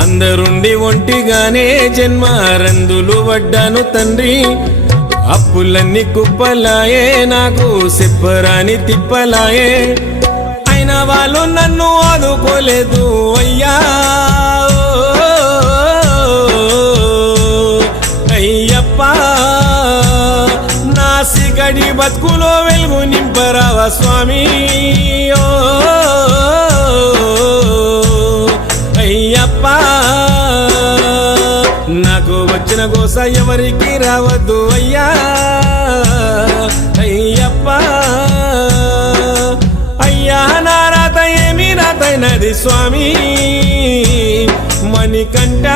అందరుండి ఒంటిగానే జన్మ రందులు వడ్డాను తండ్రి అప్పులన్నీ కుప్పలాయే నాకు చెప్పరాని తిప్పలాయే అయినా వాళ్ళు నన్ను ఆదుకోలేదు అయ్యా అయ్యప్ప నా సిగడి బతుకులో వెలుగు నింపరావా స్వామి అయ్యప్ప నాకు వచ్చిన గోస ఎవరికి రావద్దు అయ్యా అయ్యప్ప అయ్యా నా రాత ఏమి రాతైనది స్వామి మణికంఠ